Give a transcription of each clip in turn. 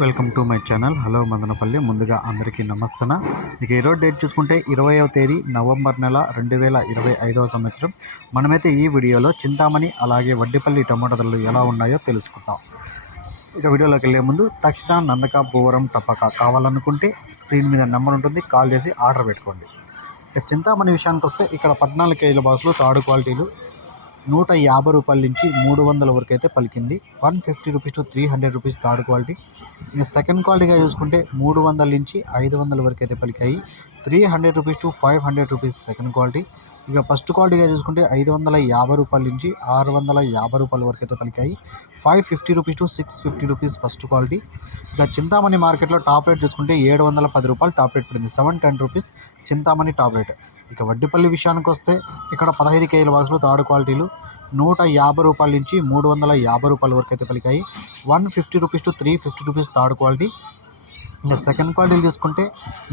Welcome to my channel. Hello Madanapalli. ముందుగా అందరికీ నమస్తన ఇక ఈరోజు డేట్ చూసుకుంటే ఇరవైవ తేదీ నవంబర్ నెల రెండు వేల ఇరవై ఐదవ సంవత్సరం. మనమైతే ఈ వీడియోలో చింతామణి అలాగే వడ్డిపల్లి టమాటా ధరలు ఎలా ఉన్నాయో తెలుసుకుందాం. ఇక వీడియోలోకి వెళ్ళే ముందు తక్షణ నందక భూవరం టపక కావాలనుకుంటే స్క్రీన్ మీద నెంబర్ ఉంటుంది. కాల్ చేసి ఆర్డర్ పెట్టుకోండి. ఇక చింతామణి విషయానికి వస్తే ఇక్కడ పద్నాలుగు కేజీల బాసులు థర్డ్ క్వాలిటీలు నూట యాభై రూపాయల నుంచి మూడు వందల వరకు అయితే పలికింది. One fifty rupees to three hundred rupees third quality. ఇంకా సెకండ్ క్వాలిటీగా చూసుకుంటే మూడు వందల నుంచి ఐదు వందల వరకు అయితే పలికాయి. Three hundred rupees to five hundred rupees second quality. ఇక ఫస్ట్ క్వాలిటీగా చూసుకుంటే ఐదు వందల యాభై రూపాయల నుంచి ఆరు వందల యాభై రూపాయల వరకు అయితే పలికాయి. Five fifty rupees to six fifty rupees first quality. ఇక చింతామణి మార్కెట్లో టాప్ రేట్ చూసుకుంటే ఏడు వందల పది రూపాయలు టాప్ రేట్ పడింది. Seven ten rupees Chintamani top rate. ఇక వడ్డిపల్లి విషయానికి వస్తే ఇక్కడ పదహైదు కేజీల బాక్సులు థర్డ్ క్వాలిటీలు నూట యాభై రూపాయల నుంచి మూడు వందల యాభై రూపాయల వరకు అయితే పలికాయి. One fifty rupees to three fifty rupees third quality. ఇంకా సెకండ్ క్వాలిటీలు చూసుకుంటే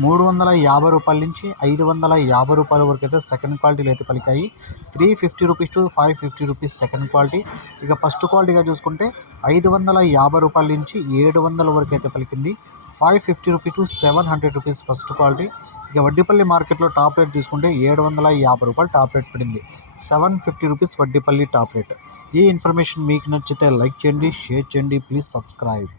మూడు వందల యాభై రూపాయల నుంచి ఐదు వందల యాభై రూపాయల వరకు అయితే సెకండ్ క్వాలిటీలు అయితే పలికాయి. Three fifty rupees to five fifty rupees second quality. ఇక ఫస్ట్ క్వాలిటీగా చూసుకుంటే ఐదు వందల యాభై రూపాయల నుంచి ఏడు వందల వరకు అయితే పలికింది. Five fifty rupees to seven hundred rupees first quality. ఇక వడ్డీపల్లి మార్కెట్లో టాప్ రేట్ చూసుకుంటే ఏడు వందల యాభై రూపాయలు టాప్ రేట్ పడింది. Seven fifty rupees Vaddipalli top rate. ఈ ఇన్ఫర్మేషన్ మీకు నచ్చితే లైక్ చేయండి షేర్ చేయండి ప్లీజ్ సబ్స్క్రైబ్.